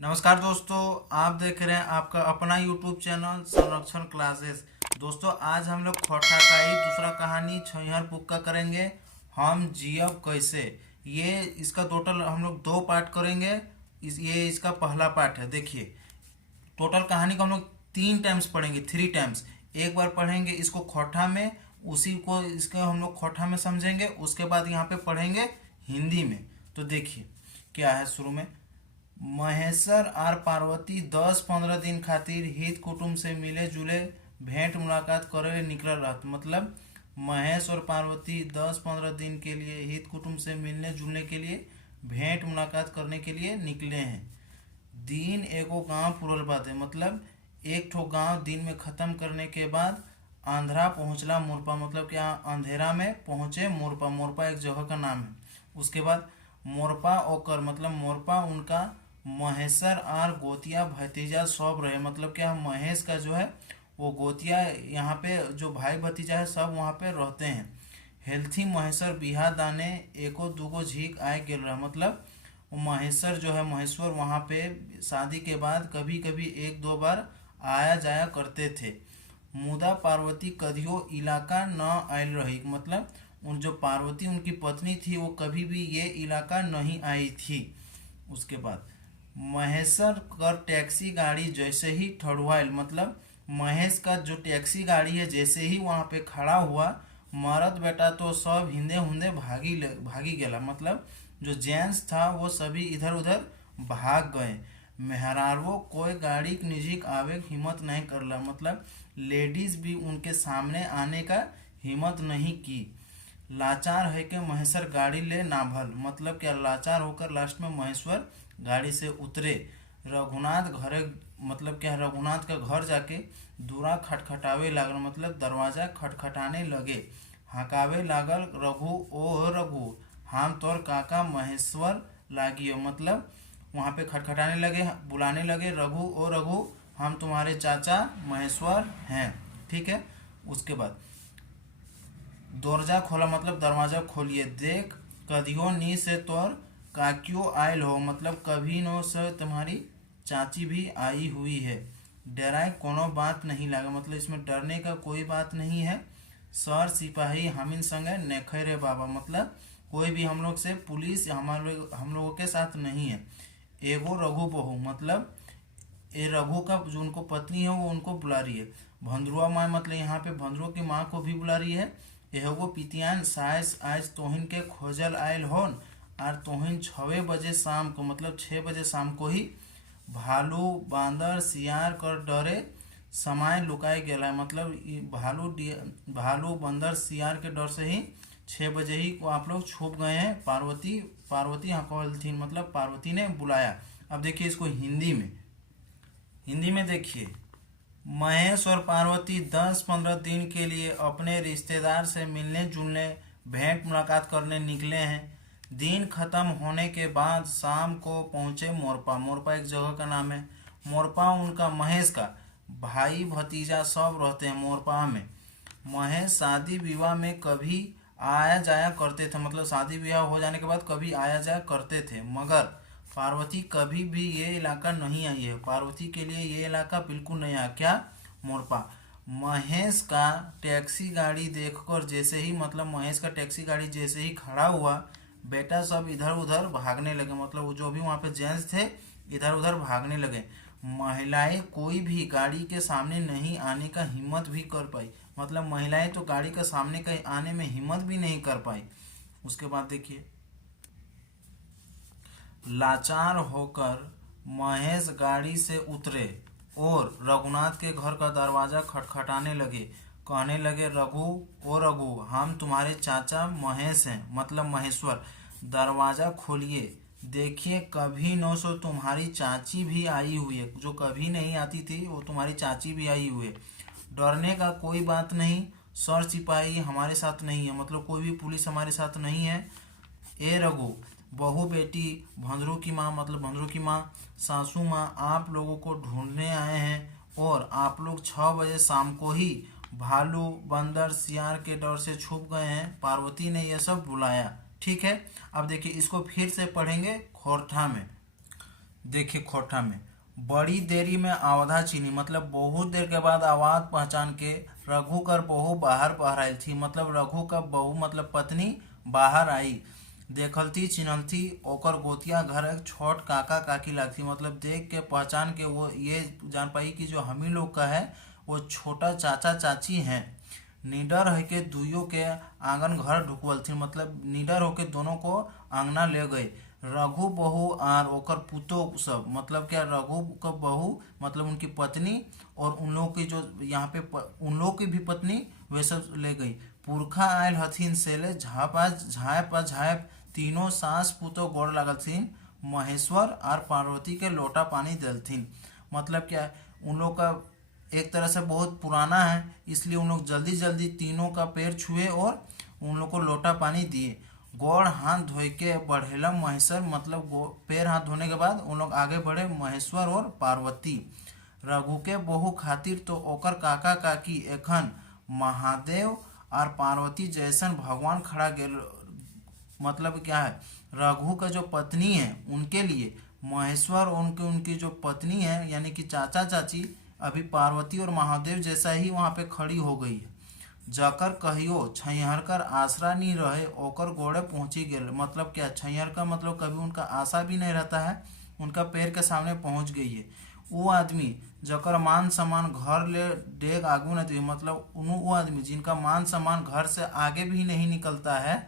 नमस्कार दोस्तों, आप देख रहे हैं आपका अपना यूट्यूब चैनल संरक्षण क्लासेस। दोस्तों, आज हम लोग खोटा का ही दूसरा कहानी छैहर बुक का करेंगे। हम जियब कैसे, ये इसका टोटल हम लोग 2 पार्ट करेंगे। ये इसका पहला पार्ट है। देखिए, टोटल कहानी को हम लोग 3 टाइम्स पढ़ेंगे, 3 टाइम्स। एक बार पढ़ेंगे इसको खोटा में, उसी को इसके हम लोग खोटा में समझेंगे। उसके बाद यहाँ पे पढ़ेंगे हिंदी में। तो देखिए क्या है शुरू में। महेश्वर और पार्वती 10-15 दिन खातिर हित कुटुंब से मिले जुले भेंट मुलाकात करे निकल रहत। मतलब महेश और पार्वती 10-15 दिन के लिए हित कुटुंब से मिलने जुलने के लिए भेंट मुलाकात करने के लिए निकले हैं। दिन एगो गांव पुरल बाटे। मतलब एक ठो गांव दिन में ख़त्म करने के बाद आंध्रा पहुंचला मोरपा। मतलब क्या, अंधेरा में पहुंचे मोरपा। मोरपा एक जगह का नाम है। उसके बाद मोरपा ओकर मतलब मोरपा उनका महेश्वर और गोतिया भतीजा सब रहे। मतलब क्या, महेश का जो है वो गोतिया यहाँ पे जो भाई भतीजा है सब वहाँ पे रहते हैं। हेल्थी महेश्वर बिहा दाने एको दूगो झीक आए गेल रहा। मतलब वो महेश्वर जो है महेश्वर वहाँ पे शादी के बाद कभी कभी 1-2 बार आया जाया करते थे। मुदा पार्वती कदियो इलाका न आयल रही। मतलब उन जो पार्वती उनकी पत्नी थी वो कभी भी ये इलाका नहीं आई थी। उसके बाद महेश्वर कर टैक्सी गाड़ी जैसे ही ठड़ुआल। मतलब महेश का जो टैक्सी गाड़ी है जैसे ही वहाँ पे खड़ा हुआ, मरद बेटा तो सब हिंदे हुंदे भागी गेला। मतलब जो जेंट्स था वो सभी इधर उधर भाग गए। मेहरारवो कोई गाड़ी के नजीक आवे के हिम्मत नहीं करला। मतलब लेडीज भी उनके सामने आने का हिम्मत नहीं की। लाचार है कि महेश्वर गाड़ी ले नाभल। मतलब क्या, लाचार होकर लास्ट में महेश्वर गाड़ी से उतरे। रघुनाथ घरे मतलब क्या, रघुनाथ का घर जाके दूरा खटखटावे लागल। मतलब दरवाजा खटखटाने लगे, हकावे लागल, रघु ओ रघु हम तोर काका महेश्वर लागियो। मतलब वहाँ पे खटखटाने लगे, बुलाने लगे, रघु ओ रघु हम तुम्हारे चाचा महेश्वर हैं। ठीक है। उसके बाद दरवाजा खोला। मतलब दरवाजा खोलिए, देख कदियो नी से तोर काकियो आयल हो। मतलब कभी नो से तुम्हारी चाची भी आई हुई है। डराए कोनो बात नहीं लगा। मतलब इसमें डरने का कोई बात नहीं है। सर सिपाही हमिन संगे नेखे रे बाबा। मतलब कोई भी हम लोग से पुलिस हम लोगों के साथ नहीं है। एगो रघु बहू। मतलब ये रघु का जो उनको पत्नी है वो उनको बुला रही है। भंद्रुआ माँ मतलब यहाँ पे भंद्रुआ की माँ को भी बुला रही है। एगो पितियान साइज आज तोहिन के खोजल आयल होन और तोहिन 6 बजे शाम को। मतलब 6 बजे शाम को ही भालू बांदर सियार कर डरे समय लुकाए गेला है। मतलब भालू बंदर सियार के डर से ही 6 बजे ही को आप लोग छुप गए हैं। पार्वती यहाँ कहलथिन। मतलब पार्वती ने बुलाया। अब देखिए इसको हिंदी में देखिए। महेश और पार्वती 10-15 दिन के लिए अपने रिश्तेदार से मिलने जुलने भेंट मुलाकात करने निकले हैं। दिन खत्म होने के बाद शाम को पहुंचे मोरपा। मोरपा एक जगह का नाम है। मोरपा उनका महेश का भाई भतीजा सब रहते हैं मोरपा में। महेश शादी विवाह में कभी आया जाया करते थे। मतलब शादी विवाह हो जाने के बाद कभी आया जाया करते थे। मगर पार्वती कभी भी ये इलाका नहीं आई है। पार्वती के लिए ये इलाका बिल्कुल नहीं आया। क्या, मोरपा। महेश का टैक्सी गाड़ी देखकर जैसे ही मतलब महेश का टैक्सी गाड़ी जैसे ही खड़ा हुआ, बेटा सब इधर उधर भागने लगे। मतलब वो जो भी वहाँ पे जेंट्स थे इधर उधर भागने लगे। महिलाएं कोई भी गाड़ी के सामने नहीं आने का हिम्मत भी कर पाई। मतलब महिलाएं तो गाड़ी के सामने कहीं आने में हिम्मत भी नहीं कर पाई। उसके बाद देखिए, लाचार होकर महेश गाड़ी से उतरे और रघुनाथ के घर का दरवाजा खटखटाने लगे। कहने लगे, रघु ओ रघु हम तुम्हारे चाचा महेश हैं। मतलब महेश्वर। दरवाजा खोलिए, देखिए कभी नो सो तुम्हारी चाची भी आई हुई है। जो कभी नहीं आती थी वो तुम्हारी चाची भी आई हुई है। डरने का कोई बात नहीं, सर सिपाही हमारे साथ नहीं है। मतलब कोई भी पुलिस हमारे साथ नहीं है। ए रघु बहू बेटी भंद्रू की माँ मतलब भंद्रू की माँ सासू माँ आप लोगों को ढूंढने आए हैं और आप लोग 6 बजे शाम को ही भालू बंदर सियार के डर से छुप गए हैं। पार्वती ने यह सब बुलाया। ठीक है। अब देखिए इसको फिर से पढ़ेंगे खोरठा में। देखिए खोटा में, बड़ी देरी में आवधा चीनी मतलब बहुत देर के बाद आवाज पहचान के रघु कर बहू बाहर पहराइल थी, मतलब रघु का बहू मतलब पत्नी बाहर आई। देखलती चिन्हलती ओकर गोतिया घर एक छोट काका काकी लागती, मतलब देख के पहचान के वो ये जान पाई कि जो हम ही लोग का है वो छोटा चाचा चाची हैं। निडर है के दुइयों के आंगन घर ढुकवल थी, मतलब निडर होके दोनों को आंगना ले गए। रघु बहू और ओकर पुतो सब, मतलब क्या रघु का बहू मतलब उनकी पत्नी और उन लोगों की जो यहाँ पे उन लोगों की भी पत्नी वे सब ले गई। पुरखा आयल हथिन सेले झापा झाँप झाँप तीनों सास पुतो गोड़ लागल थीन। महेश्वर और पार्वती के लोटा पानी दलथिन, मतलब क्या है, उन लोग का एक तरह से बहुत पुराना है, इसलिए उन लोग जल्दी जल्दी तीनों का पैर छुए और उन लोग को लोटा पानी दिए। गोड़ हाथ धोए के बढ़ेला महेश्वर, मतलब पैर हाथ धोने के बाद उन लोग आगे बढ़े महेश्वर और पार्वती। रघु के बहू खातिर तो ओकर काका काकी एखन महादेव और पार्वती जैसन भगवान खड़ा गेल, मतलब क्या है, रघु का जो पत्नी है उनके लिए महेश्वर और उनकी उनकी जो पत्नी है यानी कि चाचा चाची अभी पार्वती और महादेव जैसा ही वहाँ पे खड़ी हो गई है। जाकर कहियो छैहर कर आसरा नहीं रहे ओकर गोड़े पहुंची गेल, मतलब क्या छैहर का मतलब कभी उनका आशा भी नहीं रहता है, उनका पैर के सामने पहुंच गई है। वो आदमी जकर मान सम्मान घर ले डेग आगू नहीं थी, मतलब वो आदमी जिनका मान सम्मान घर से आगे भी नहीं निकलता है,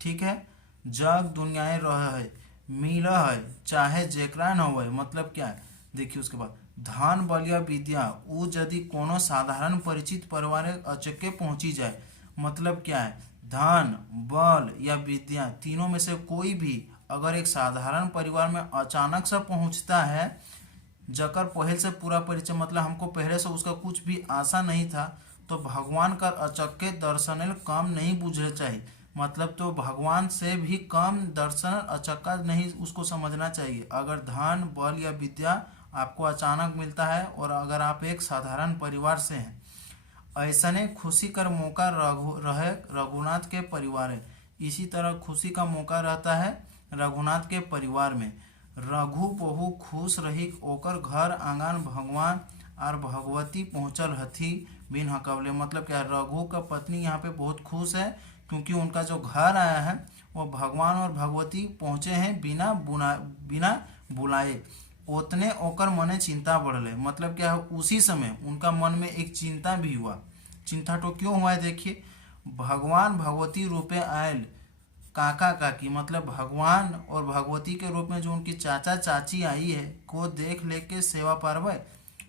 ठीक है, जग दुनियाए रह है मिल है चाहे जेकरा न हो, मतलब क्या है, देखिए उसके बाद धन बल या विद्या उ यदि कोनो साधारण परिचित परिवार अचके पहुंची जाए, मतलब क्या है, धन बल या विद्या तीनों में से कोई भी अगर एक साधारण परिवार में अचानक से पहुंचता है, जकर पहले से पूरा परिचय मतलब हमको पहले से उसका कुछ भी आशा नहीं था, तो भगवान का अचक्के दर्शन कम नहीं बुझे चाहिए, मतलब तो भगवान से भी कम दर्शन अचक्का नहीं उसको समझना चाहिए। अगर धन बल या विद्या आपको अचानक मिलता है और अगर आप एक साधारण परिवार से हैं, ऐसने खुशी कर मौका रहे रघुनाथ के परिवार है। इसी तरह खुशी का मौका रहता है रघुनाथ के परिवार में। रघु बहु खुश रही ओकर घर आंगन भगवान और भगवती पहुँचल हथी बिन हकवले, मतलब क्या रघु का पत्नी यहाँ पे बहुत खुश है क्योंकि उनका जो घर आया है वो भगवान और भगवती पहुँचे हैं बिना बुलाए। उतने ओकर मने चिंता बढ़ले, मतलब क्या है उसी समय उनका मन में एक चिंता भी हुआ। चिंता तो क्यों हुआ है, देखिए, भगवान भगवती रूपे आयल काका काकी, मतलब भगवान और भगवती के रूप में जो उनकी चाचा चाची आई है को देख ले के सेवा पारवे,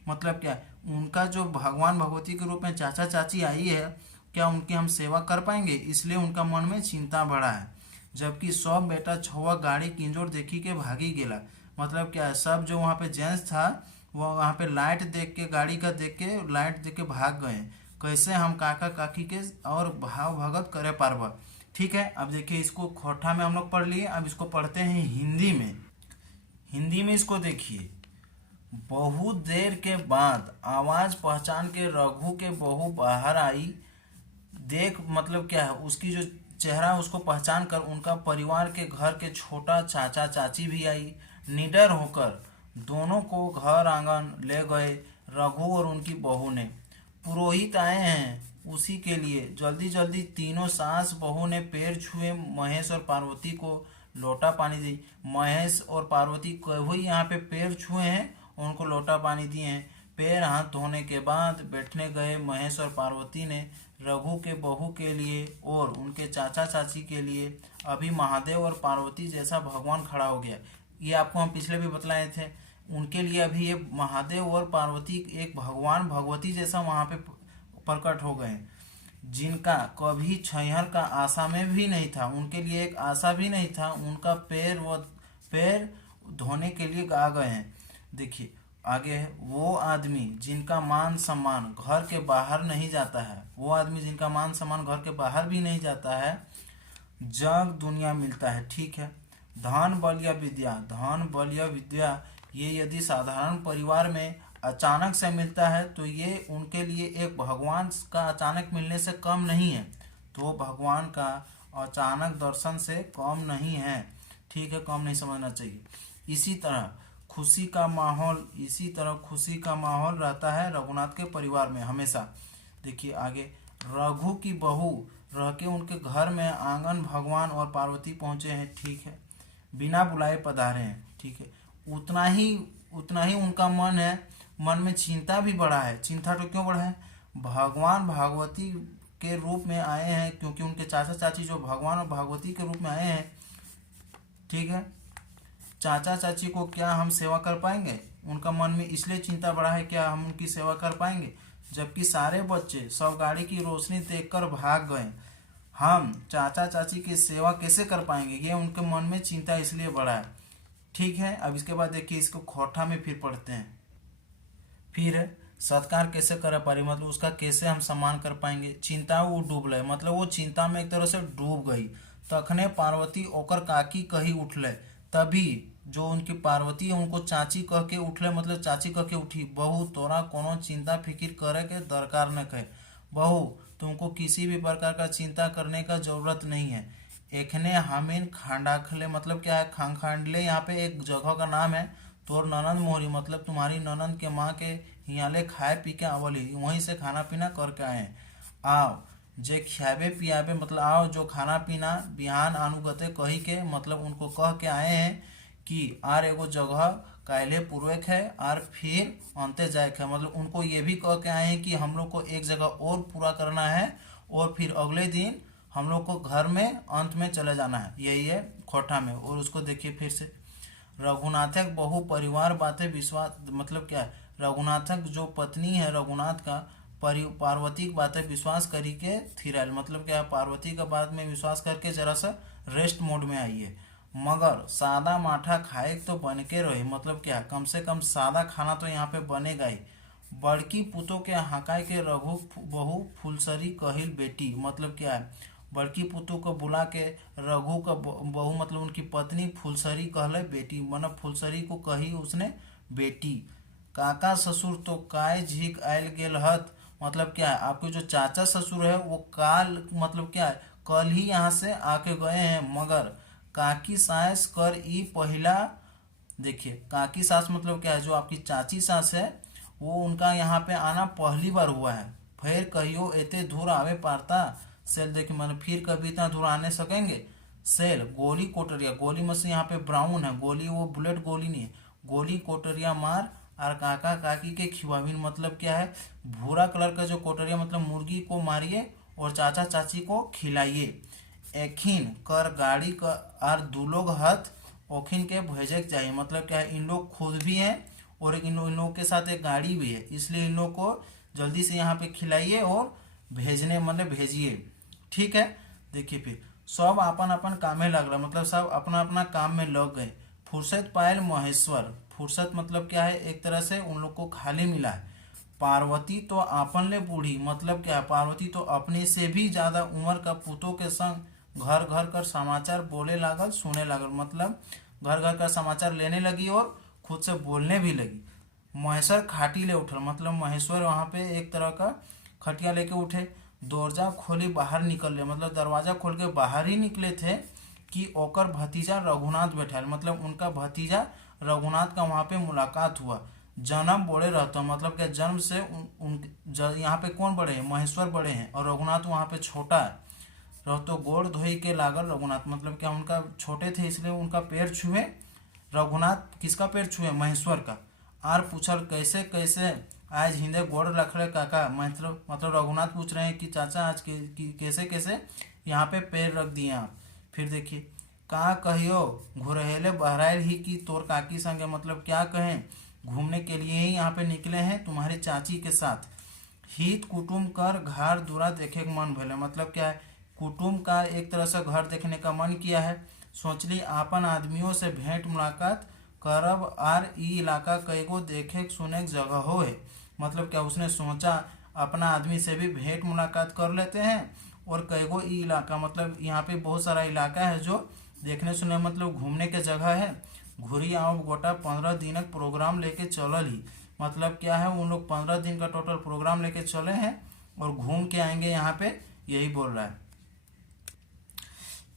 मतलब क्या उनका जो भगवान भगवती के रूप में चाचा चाची आई है क्या उनकी हम सेवा कर पाएंगे, इसलिए उनका मन में चिंता बढ़ा है। जबकि सब बेटा छुआ गाड़ी किंजोर देखी के भागी गेला, मतलब क्या है सब जो वहाँ पे जेंट्स था वो वहाँ पे लाइट देख के गाड़ी का देख के लाइट देख के भाग गए, कैसे हम काका काकी के और भाव भगत करे पारबा। ठीक है, अब देखिए इसको खोटा में हम लोग पढ़ लिए, अब इसको पढ़ते हैं हिंदी में। हिंदी में इसको देखिए, बहुत देर के बाद आवाज पहचान के रघु के बहू बाहर आई। देख मतलब क्या है उसकी जो चेहरा उसको पहचान कर उनका परिवार के घर के छोटा चाचा चाची भी आई। निडर होकर दोनों को घर आंगन ले गए रघु और उनकी बहू ने। पुरोहित आए हैं उसी के लिए। जल्दी जल्दी तीनों सास बहू ने पैर छुए महेश और पार्वती को लोटा पानी दी। महेश और पार्वती वही यहाँ पे पैर छुए हैं और उनको लोटा पानी दिए हैं। पैर हाथ धोने के बाद बैठने गए महेश और पार्वती ने रघु के बहू के लिए और उनके चाचा चाची के लिए। अभी महादेव और पार्वती जैसा भगवान खड़ा हो गया। ये आपको हम पिछले भी बतलाए थे, उनके लिए अभी ये महादेव और पार्वती एक भगवान भगवती जैसा वहाँ पे प्रकट हो गए, जिनका कभी छैहर का आशा में भी नहीं था, उनके लिए एक आशा भी नहीं था। उनका पैर धोने के लिए आ गए हैं। देखिए आगे है, वो आदमी जिनका मान सम्मान घर के बाहर नहीं जाता है, वो आदमी जिनका मान सम्मान घर के बाहर भी नहीं जाता है, जग दुनिया मिलता है। ठीक है, धन बल या विद्या, धन बल या विद्या ये यदि साधारण परिवार में अचानक से मिलता है तो ये उनके लिए एक भगवान का अचानक मिलने से कम नहीं है, तो भगवान का अचानक दर्शन से कम नहीं है। ठीक है, कम नहीं समझना चाहिए। इसी तरह खुशी का माहौल रहता है रघुनाथ के परिवार में हमेशा। देखिए आगे, रघु की बहू रह के उनके घर में आंगन भगवान और पार्वती पहुंचे हैं, ठीक है, बिना बुलाए पधारे हैं, ठीक है। उतना ही उनका मन में चिंता भी बढ़ा है। चिंता तो क्यों बढ़ा है? भगवान भागवती के रूप में आए हैं, क्योंकि उनके चाचा चाची जो भगवान और भागवती के रूप में आए हैं, ठीक है। चाचा चाची को क्या हम सेवा कर पाएंगे? उनका मन में इसलिए चिंता बढ़ा है, क्या हम उनकी सेवा कर पाएंगे? जबकि सारे बच्चे सब गाड़ी की रोशनी देखकर भाग गए, हम चाचा चाची की सेवा कैसे कर पाएंगे? ये उनके मन में चिंता इसलिए बढ़ा है, ठीक है। अब इसके बाद देखिए, इसको खोटा में फिर पढ़ते हैं। फिर सत्कार कैसे कर पारी, मतलब उसका कैसे हम सम्मान कर पाएंगे? चिंता वो डूब गए, मतलब वो चिंता में एक तरह से डूब गई। तखने पार्वती ओकर काकी कही उठले, तभी जो उनकी पार्वती है उनको चाची कह के उठले, मतलब चाची कह के उठी। बहू तोरा कोनो चिंता फिकिर करे के दरकार न कहे। बहू तुमको किसी भी प्रकार का चिंता करने का जरूरत नहीं है। एखने हमीन खांडाखले, मतलब क्या है? खांखांडले यहाँ पे एक जगह का नाम है। तोर ननद मोहरी, मतलब तुम्हारी ननद के माँ के यहाँ ले खाए पी के आवली, वहीं से खाना पीना करके आए। आओ जे खियाबे पियाबे, मतलब आओ जो खाना पीना बिहान अनुगते कही के, मतलब उनको कह के आए हैं कि आर एगो जगह काल्हे पूर्वक है और फिर अंते जाए है। मतलब उनको ये भी कह के आए हैं कि हम लोग को एक जगह और पूरा करना है और फिर अगले दिन हम लोग को घर में अंत में चले जाना है। यही है खोटा में। और उसको देखिए फिर से, रघुनाथक बहु परिवार बातें विश्वास, मतलब क्या है? रघुनाथक जो पत्नी है रघुनाथ का, पार्वती की बातें विश्वास करी के थिरल, मतलब क्या है? पार्वती का बात में विश्वास करके जरा सा रेस्ट मोड में आइए। मगर सादा माठा खाए तो बन के रहे, मतलब क्या, कम से कम सादा खाना तो यहाँ पे बनेगा ही। बड़की पुतों के हकाय के रघु बहू फुलसरी कहिल बेटी, मतलब क्या है? बड़की पुतों को बुला के रघु का बहू, मतलब उनकी पत्नी फुलसरी कहले बेटी, मतलब फुलसरी को कही उसने बेटी। काका ससुर तो काय झीक आयल गेल हत, मतलब क्या है? आपके जो चाचा ससुर है वो काल, मतलब क्या है? कल ही यहाँ से आके गए हैं। मगर काकी सास कर ई पहला, देखिए काकी सास मतलब क्या है? जो आपकी चाची सास है वो उनका यहाँ पे आना पहली बार हुआ है। फिर कहियो एते दूर आवे पारता सेल, देखिए मैंने फिर कभी इतना दूर आने सकेंगे। सेल गोली कोटरिया, गोली में से यहाँ पे ब्राउन है, गोली वो बुलेट गोली नहीं है, गोली कोटरिया मार और काका काकी के खिवाविन, मतलब क्या है? भूरा कलर का जो कोटरिया, मतलब मुर्गी को मारिए और चाचा चाची को खिलाइए। एखिन कर गाड़ी का और दू लोग हथ ओखिन के भेजे चाहिए, मतलब क्या है? इन लोग खुद भी हैं और इन लोगों के साथ एक गाड़ी भी है, इसलिए इन लोग को जल्दी से यहाँ पे खिलाइए और भेजने, मतलब भेजिए, ठीक है। देखिए फिर सब अपन अपन काम में लग रहा, मतलब सब अपना अपना काम में लग गए। फुर्सत पायल महेश्वर, फुर्सत मतलब क्या है? एक तरह से उन लोग को खाली मिला है। पार्वती तो आपन ले बूढ़ी, मतलब क्या है? पार्वती तो अपने से भी ज्यादा उम्र का पुतों के संग घर घर कर समाचार बोले लागल, सुने लागल, मतलब घर घर का समाचार लेने लगी और खुद से बोलने भी लगी। महेश्वर खाटी ले उठल, मतलब महेश्वर वहाँ पे एक तरह का खटिया लेके उठे। दरवाजा खोली बाहर निकल ले, मतलब दरवाजा खोल के बाहर ही निकले थे कि ओकर भतीजा रघुनाथ बैठा, मतलब उनका भतीजा रघुनाथ का वहाँ पे मुलाकात हुआ। जन्म बड़े रहता, मतलब क्या जन्म से यहाँ पे कौन बड़े हैं? महेश्वर बड़े हैं और रघुनाथ वहाँ पे छोटा है। रहतो गोड़ धोई के लागल रघुनाथ, मतलब क्या उनका छोटे थे इसलिए उनका पैर छुए। रघुनाथ किसका पैर छुए? महेश्वर का। आर पूछल कैसे कैसे आज हिंदे गोड़ रख रहे काका, मतलब रघुनाथ पूछ रहे हैं कि चाचा आज कैसे कैसे यहाँ पे पैर रख दिए आप। फिर देखिए, का कहियो घुरहेले बहराइल ही कि तोर काकी संगे, मतलब क्या कहें? घूमने के लिए ही यहाँ पे निकले हैं तुम्हारी चाची के साथ। हित कुटुम कर घर दूरा देखे का मन भले, मतलब क्या है? कुटुम का एक तरह से घर देखने का मन किया है। सोचली आपन आदमियों से भेंट मुलाकात करब आर ई इलाका कईगो देखे सुने जगह हो है, मतलब क्या उसने सोचा अपना आदमी से भी भेंट मुलाकात कर लेते हैं और कईगो ई इलाका, मतलब यहाँ पे बहुत सारा इलाका है जो देखने सुने, मतलब घूमने के जगह है। घुरी आओ गोटा 15 दिन का प्रोग्राम लेके चलल ही, मतलब क्या है? उन लोग 15 दिन का टोटल प्रोग्राम लेके चले हैं और घूम के आएंगे यहाँ पे, यही बोल रहा है,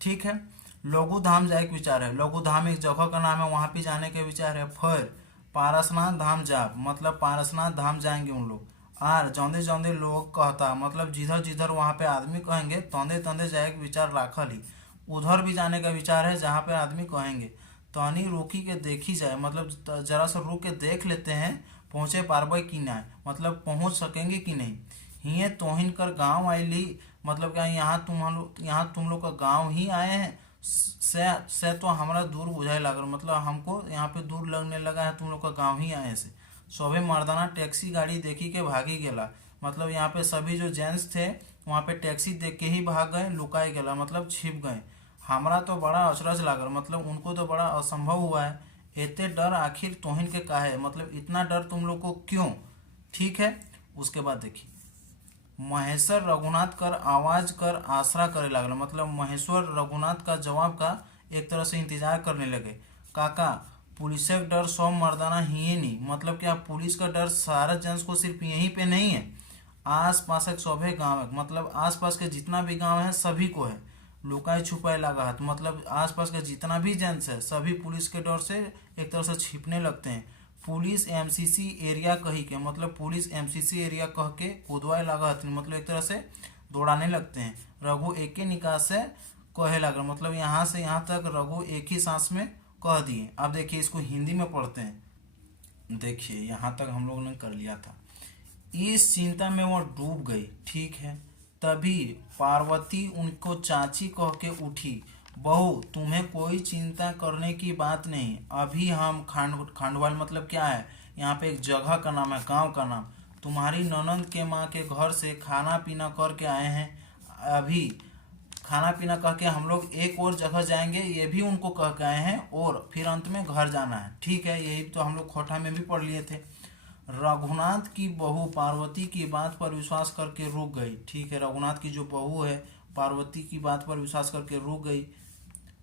ठीक है। लघु धाम जाए के विचार है। लघु धाम एक जगह का नाम है, वहां पे जाने के विचार है। फिर पारसनाथ धाम जा, मतलब पारसनाथ धाम जाएंगे उन लोग। आर जौंदे जौंदे लोग कहता, मतलब जिधर जिधर वहां पे आदमी कहेंगे तौंदे तौंदे जाए के विचार राखल ही। उधर भी जाने का विचार है जहाँ पे आदमी कहेंगे। तनी रुकी के देखी जाए, मतलब जरा सा रुक के देख लेते हैं पहुँचे पारबई कि नहीं, मतलब पहुँच सकेंगे कि नहीं। हिये तोहिन कर गाँव आइली, मतलब क्या यहाँ तुम लोग का गाँव ही आए हैं। से तो हमारा दूर बुझाए लागल, मतलब हमको यहाँ पे दूर लगने लगा है, तुम लोग का गाँव ही आए से। सभी मर्दाना टैक्सी गाड़ी देखी के भागी गेला, मतलब यहाँ पे सभी जो जेंट्स थे वहाँ पे टैक्सी देख के ही भाग गए, लुकाई गेला, मतलब छिप गए। हमरा तो बड़ा अचरज लागल, मतलब उनको तो बड़ा असंभव हुआ है। इतने डर आखिर तोहिन के काहे, मतलब इतना डर तुम लोग को क्यों। ठीक है, उसके बाद देखिए महेश्वर रघुनाथ कर आवाज कर आसरा करे लागल, मतलब महेश्वर रघुनाथ का जवाब का एक तरह से इंतजार करने लगे। काका पुलिस का डर सौ मर्दाना ही नहीं, मतलब क्या पुलिस का डर सारा जेंट्स को सिर्फ यहीं पे नहीं है, आस पास के सभी गांव है, मतलब आस पास के जितना भी गांव है सभी को है। लुकाई छुपाई लगा है, मतलब आस पास के जितना भी जेंट्स है सभी पुलिस के डर से एक तरह से छिपने लगते हैं। पुलिस एमसीसी एरिया कही के, मतलब पुलिस एमसीसी एरिया कह के कूदवाए लगा हथिन, मतलब एक तरह से दौड़ाने लगते हैं। रघु एक ही निकास से कहे लगा, मतलब यहाँ से यहाँ तक रघु एक ही सांस में कह दिए। अब देखिए इसको हिंदी में पढ़ते हैं। देखिए यहाँ तक हम लोगों ने कर लिया था। इस चिंता में वो डूब गई। ठीक है, तभी पार्वती उनको चाची कह के उठी। बहू तुम्हें कोई चिंता करने की बात नहीं, अभी हम खांडवाल मतलब क्या है, यहाँ पे एक जगह का नाम है, गांव का नाम। तुम्हारी ननंद के माँ के घर से खाना पीना करके आए हैं। अभी खाना पीना कह के हम लोग एक और जगह जाएंगे, ये भी उनको कह के आए हैं, और फिर अंत में घर जाना है। ठीक है, यही तो हम लोग खोटा में भी पढ़ लिए थे। रघुनाथ की बहू पार्वती की बात पर विश्वास करके रुक गई। ठीक है, रघुनाथ की जो बहू है पार्वती की बात पर विश्वास करके रुक गई।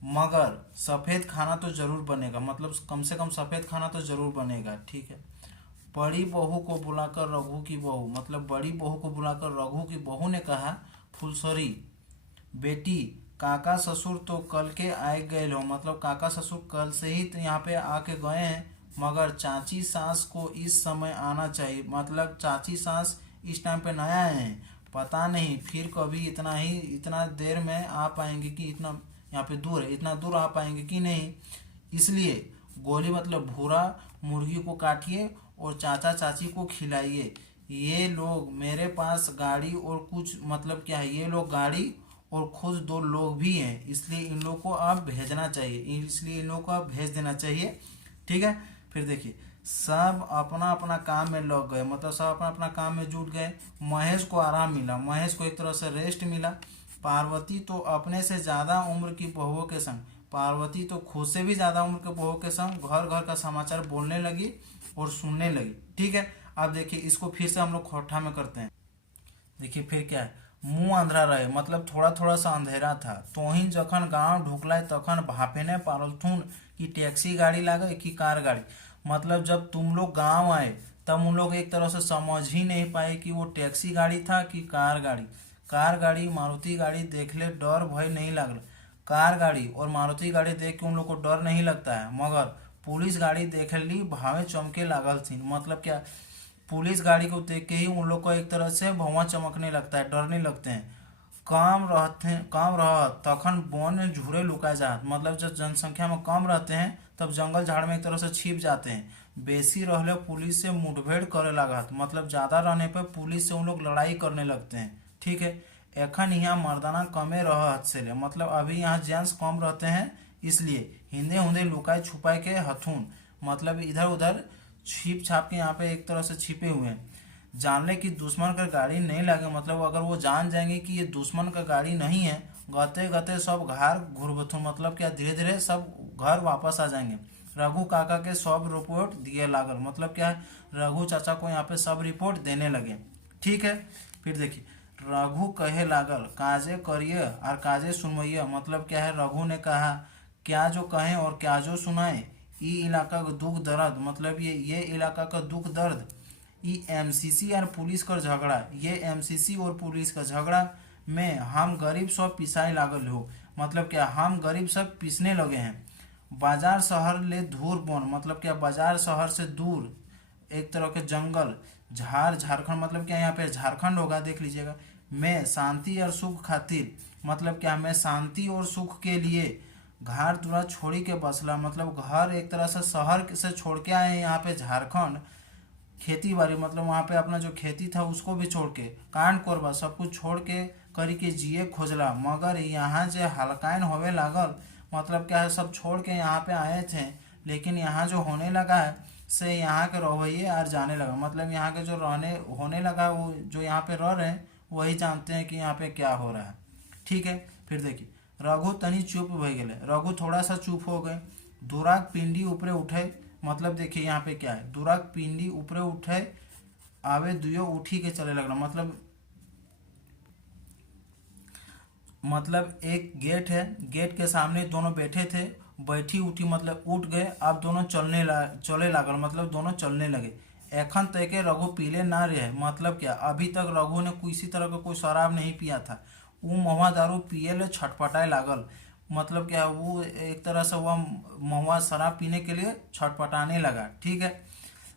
मगर सफ़ेद खाना तो जरूर बनेगा, मतलब कम से कम सफ़ेद खाना तो जरूर बनेगा। ठीक है, बड़ी बहू को बुलाकर रघु की बहू, मतलब बड़ी बहू को बुलाकर रघु की बहू ने कहा, फुलसरी बेटी काका ससुर तो कल के आए गए हो, मतलब काका ससुर कल से ही तो यहाँ पे आके गए हैं, मगर चाची सास को इस समय आना चाहिए, मतलब चाची सास इस टाइम पे नया आए हैं, पता नहीं फिर कभी इतना देर में आ पाएंगे कि इतना यहाँ पे दूर है, इतना दूर आ पाएंगे कि नहीं। इसलिए गोली मतलब भूरा मुर्गी को काटिए और चाचा चाची को खिलाइए। ये लोग मेरे पास गाड़ी और कुछ मतलब क्या है, ये लोग गाड़ी और खुद दो लोग भी हैं, इसलिए इन लोग को आप भेजना चाहिए, इसलिए इन लोग को आप भेज देना चाहिए। ठीक है, फिर देखिए सब अपना अपना काम में लग गए, मतलब सब अपना अपना काम में जुट गए। महेश को आराम मिला, महेश को एक तरह से रेस्ट मिला। पार्वती तो अपने से ज़्यादा उम्र की बहुओं के संग, पार्वती तो खुद से भी ज़्यादा उम्र के बहुओं के संग घर घर का समाचार बोलने लगी और सुनने लगी। ठीक है, अब देखिए इसको फिर से हम लोग खोटा में करते हैं। देखिए फिर क्या है, मुंह अंधेरा रहे, मतलब थोड़ा थोड़ा सा अंधेरा था। तोहिन जखन गांव ढुकलाय तखन भापेने पारथुन कि टैक्सी गाड़ी लागे कि कार गाड़ी, मतलब जब तुम लोग गांव आए तब उन लोग एक तरह से समझ ही नहीं पाए कि वो टैक्सी गाड़ी था कि कार गाड़ी। कार गाड़ी मारुति गाड़ी देख ले डर भय नहीं लगल, कार गाड़ी और मारुति गाड़ी देख के उन लोग को डर नहीं लगता है, मगर पुलिस गाड़ी देख ली भावे चमके लागल थी, मतलब क्या पुलिस गाड़ी को देख के ही उन लोग को एक तरह से भौवा चमकने लगता है, डरने लगते हैं। काम रह तखन वन झूरे लुका जात, मतलब जब जनसंख्या में कम रहते हैं तब जंगल झाड़ में एक तरह से छिप जाते हैं। बेसी रहले पुलिस से मुठभेड़ करे लागत, मतलब ज़्यादा रहने पे पुलिस से उन लोग लड़ाई करने लगते हैं। ठीक है, एखन यहाँ मर्दाना कमे रहत से ले, मतलब अभी यहाँ जेंट्स कम रहते हैं, इसलिए हिंदे हुंदे लुकाए छुपाए के हथुन, मतलब इधर उधर छिप छाप के यहाँ पे एक तरह से छिपे हुए हैं। जान ले कि दुश्मन का गाड़ी नहीं लगे, मतलब अगर वो जान जाएंगे कि ये दुश्मन का गाड़ी नहीं है, गते गते सब घर घुरबथुन, मतलब क्या धीरे धीरे सब घर वापस आ जाएंगे। रघु काका के सब रिपोर्ट दिए लागल, मतलब क्या है रघु चाचा को यहाँ पे सब रिपोर्ट देने लगे। ठीक है, फिर देखिए रघु कहे लागल काजे करिए और काजे सुनवइए, मतलब क्या है रघु ने कहा क्या जो कहें और क्या जो सुनाए, ई इलाका का दुख दर्द, मतलब ये इलाका का दुख दर्द, ई एमसीसी और पुलिस का झगड़ा, ये एमसीसी और पुलिस का झगड़ा में हम गरीब सब पिसाए लागल हो, मतलब क्या, हम गरीब सब पीसने लगे हैं। बाजार शहर ले दूर बन, मतलब क्या, बाजार शहर से दूर एक तरह के जंगल, झारखंड, मतलब क्या यहाँ पे झारखंड होगा, देख लीजिएगा। मैं शांति और सुख खातिर, मतलब क्या, मैं शांति और सुख के लिए घर दूरा छोड़ी के बसला, मतलब घर एक तरह से शहर से छोड़ के आए यहाँ पे झारखंड। खेती बाड़ी, मतलब वहाँ पे अपना जो खेती था उसको भी छोड़ के, कांड कोरबा सब कुछ छोड़ के करी के जिए खोजला, मगर यहाँ जो हलकाइन होवे लागल, मतलब क्या है, सब छोड़ के यहाँ पे आए थे, लेकिन यहाँ जो होने लगा है से यहाँ के रवैये और जाने लगा, मतलब यहाँ के जो रहने होने लगा, वो जो यहाँ पे रह रहे हैं वही जानते हैं कि यहाँ पे क्या हो रहा है। ठीक है, फिर देखिए, रघु तनी चुप हो गए, रघु थोड़ा सा चुप हो गए। दुराग पिंडी ऊपरे उठे, मतलब देखिए यहाँ पे क्या है, दुराग पिंडी ऊपरे उठे, आवे दुयो उठी के चले लगना, मतलब एक गेट है, गेट के सामने दोनों बैठे थे, बैठी उठी मतलब उठ गए, अब दोनों चले लागल, मतलब दोनों चलने लगे। एखन तक के रघु पीले ना रहे, मतलब क्या, अभी तक रघु ने किसी तरह का कोई शराब नहीं पिया था। वो महुआ दारू पिए ले छटपटाए लागल, मतलब क्या, वो एक तरह से वह महुआ शराब पीने के लिए छटपटाने लगा। ठीक है,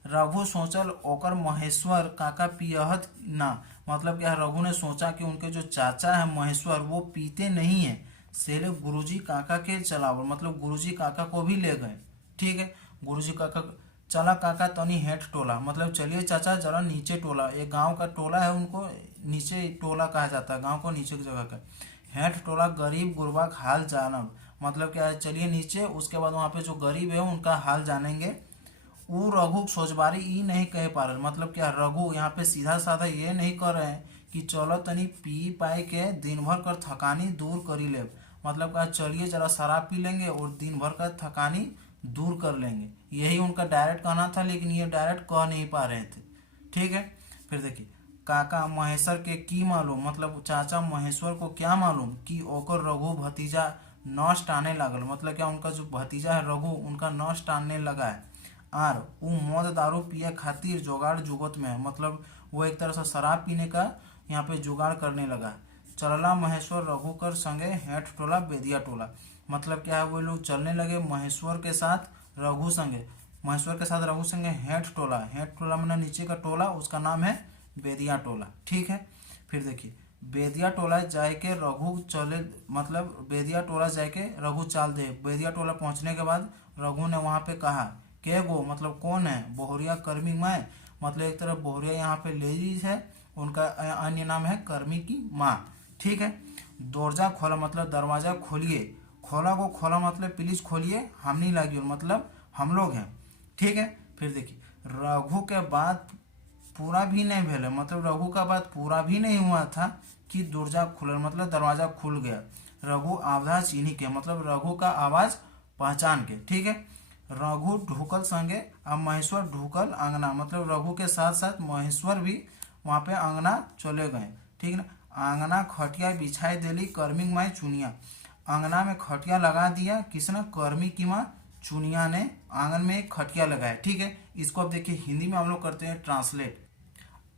रघु सोचल ओकर महेश्वर काका पियहत ना, मतलब क्या, रघु ने सोचा कि उनके जो चाचा है महेश्वर वो पीते नहीं है, सेले गुरुजी काका के चलावल, मतलब गुरुजी काका को भी ले गए। ठीक है, गुरुजी काका, चला काका तनी हेठ टोला, मतलब चलिए चाचा जरा नीचे टोला, एक गांव का टोला है, उनको नीचे टोला कहा जाता है, गांव को नीचे की जगह का। हेठ टोला गरीब गुरबा का हाल जानब, मतलब क्या है, चलिए नीचे, उसके बाद वहाँ पे जो गरीब है उनका हाल जानेंगे। वो रघु सोचबारी ई नहीं कह पा रहे, मतलब क्या, रघु यहाँ पे सीधा साधा ये नहीं कर रहे हैं कि चलो तनी पी पाए के दिन भर कर थकानी दूर करी ले, मतलब क्या, चलिए जरा शराब पी लेंगे और दिन भर का थकानी दूर कर लेंगे, यही उनका डायरेक्ट कहना था, लेकिन ये डायरेक्ट कह नहीं पा रहे थे। ठीक है, फिर देखिए, काका महेश्वर के की मालूम, मतलब चाचा महेश्वर को क्या मालूम कि ओकर रघु भतीजा नष्ट आने लागल, मतलब क्या, उनका जो भतीजा है रघु उनका नष्ट आने लगा है। आर वो मद दारू पिए खातिर जुगाड़ जुगत में है, मतलब वो एक तरह से शराब पीने का यहाँ पे जुगाड़ करने लगा है। चलला महेश्वर रघु कर संगे हेठ टोला बेदिया टोला, मतलब क्या है, वो लोग चलने लगे महेश्वर के साथ रघु संगे, महेश्वर के साथ रघु संगे हेठ टोला, हेठ टोला मतलब नीचे का टोला, उसका नाम है बेदिया टोला। ठीक है, फिर देखिए, बेदिया टोला जाए के रघु चले, मतलब बेदिया टोला जाए के रघु चाल दे। बेदिया टोला पहुंचने के बाद रघु ने वहां पे कहा, के गो, मतलब कौन है, बोहरिया कर्मी मैं, मतलब एक तरफ बोहरिया यहाँ पे लेडीज है, उनका अन्य नाम है कर्मी की माँ। ठीक है, दरवाजा खोला, मतलब दरवाजा खोलिए, खोला को खोला मतलब प्लीज खोलिए, हम नहीं लागी, मतलब हम लोग हैं। ठीक है, फिर देखिए, रघु के बात पूरा भी नहीं भेले, मतलब रघु का बात पूरा भी नहीं हुआ था कि दरवाजा खुलल, मतलब दरवाजा खुल गया, रघु आवाज चिन्ह के, मतलब रघु का आवाज पहचान के। ठीक है, रघु ढुकल संगे, अब महेश्वर ढुकल अंगना, मतलब रघु के साथ साथ महेश्वर भी वहाँ पे अंगना चले गए। ठीक ना, अंगना खटिया बिछाई देली कर्मी माई चुनिया, अंगना में खटिया लगा दिया, किसने, कर्मी की माँ चुनिया ने आंगन में एक खटिया लगाया। ठीक है, इसको अब देखिए हिंदी में हम लोग करते हैं ट्रांसलेट।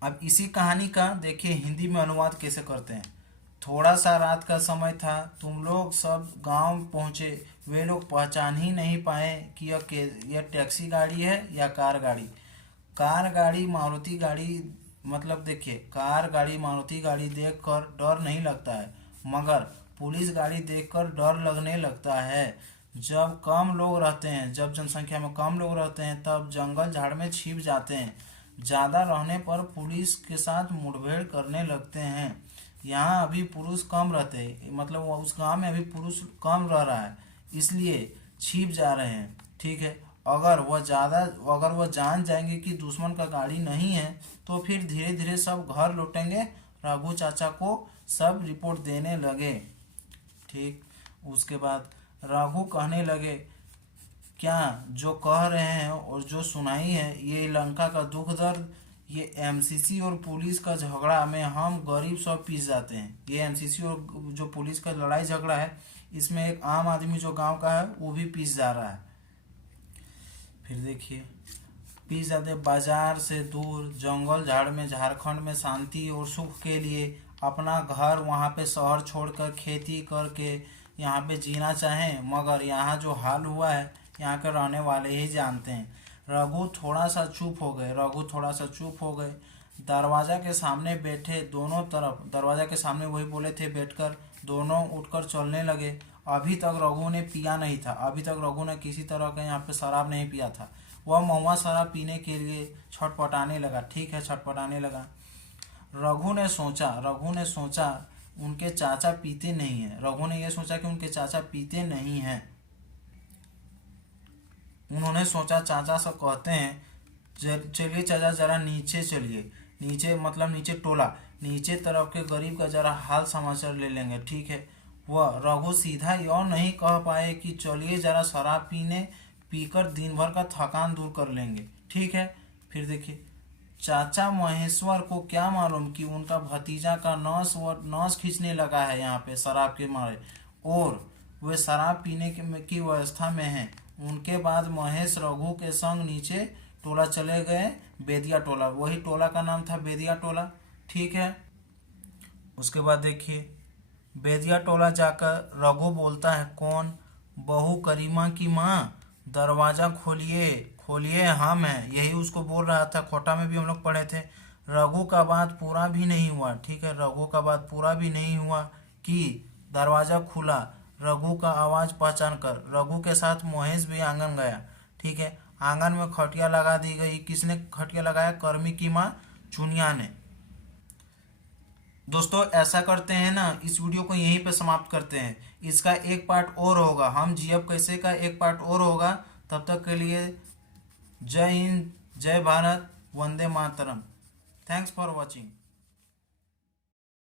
अब इसी कहानी का देखिए हिंदी में अनुवाद कैसे करते हैं। थोड़ा सा रात का समय था, तुम लोग सब गांव पहुंचे, वे लोग पहचान ही नहीं पाए कि यह टैक्सी गाड़ी है या कार गाड़ी। कार गाड़ी मारुति गाड़ी, मतलब देखिए, कार गाड़ी मारुति गाड़ी देखकर डर नहीं लगता है, मगर पुलिस गाड़ी देखकर डर लगने लगता है। जब कम लोग रहते हैं, जब जनसंख्या में कम लोग रहते हैं, तब जंगल झाड़ में छिप जाते हैं, ज़्यादा रहने पर पुलिस के साथ मुठभेड़ करने लगते हैं। यहाँ अभी पुरुष कम रहते हैं, मतलब उस गांव में अभी पुरुष कम रह रहा है, इसलिए छिप जा रहे हैं। ठीक है, अगर वह जान जाएंगे कि दुश्मन का गाड़ी नहीं है, तो फिर धीरे धीरे सब घर लौटेंगे। रघु चाचा को सब रिपोर्ट देने लगे। ठीक, उसके बाद रघु कहने लगे, क्या जो कह रहे हैं और जो सुनाई है, ये लंका का दुख दर्द, ये एमसीसी और पुलिस का झगड़ा में हम गरीब सब पीस जाते हैं। ये एमसीसी और जो पुलिस का लड़ाई झगड़ा है, इसमें एक आम आदमी जो गांव का है वो भी पीस जा रहा है। फिर देखिए, पीस जाते, बाजार से दूर जंगल झाड़ में झारखंड में शांति और सुख के लिए अपना घर वहाँ पे शहर छोड़कर खेती करके यहाँ पे जीना चाहें, मगर यहाँ जो हाल हुआ है यहाँ के रहने वाले ही जानते हैं। रघु थोड़ा सा चुप हो गए, रघु थोड़ा सा चुप हो गए। दरवाजा के सामने बैठे दोनों तरफ, दरवाजा के सामने वही बोले थे बैठकर, दोनों उठकर चलने लगे। अभी तक रघु ने पिया नहीं था, अभी तक रघु ने किसी तरह का यहाँ पे शराब नहीं पिया था। वह महुआ शराब पीने के लिए छटपटाने लगा, ठीक है, छटपटाने लगा। रघु ने सोचा उनके चाचा पीते नहीं हैं, रघु ने यह सोचा कि उनके चाचा पीते नहीं हैं। उन्होंने सोचा चाचा से कहते हैं चलिए चाचा जरा नीचे चलिए, नीचे मतलब नीचे टोला, नीचे तरफ के गरीब का जरा हाल समाचार ले लेंगे, ठीक है। वह रघु सीधा यह नहीं कह पाए कि चलिए जरा शराब पीकर दिन भर का थकान दूर कर लेंगे, ठीक है। फिर देखिए, चाचा महेश्वर को क्या मालूम कि उनका भतीजा का नस खींचने लगा है यहाँ पे शराब के मारे, और वे शराब पीने की व्यवस्था में हैं। उनके बाद महेश रघु के संग नीचे टोला चले गए, बेदिया टोला, वही टोला का नाम था बेदिया टोला, ठीक है। उसके बाद देखिए, बेदिया टोला जाकर रघु बोलता है, कौन? बहू करीमा की माँ, दरवाज़ा खोलिए खोलिए, हम हैं, यही उसको बोल रहा था। खोटा में भी हम लोग पढ़े थे। रघु का बात पूरा भी नहीं हुआ, ठीक है, रघु का बात पूरा भी नहीं हुआ कि दरवाज़ा खुला। रघु का आवाज़ पहचान कर रघु के साथ महेश भी आंगन गया, ठीक है। आंगन में खटिया लगा दी गई। किसने खटिया लगाया? कर्मी की माँ चुनिया ने। दोस्तों ऐसा करते हैं ना, इस वीडियो को यहीं पे समाप्त करते हैं। इसका एक पार्ट और होगा, हम जियब कैसे का एक पार्ट और होगा। तब तक के लिए जय हिंद, जय भारत, वंदे मातरम। Thanks for watching.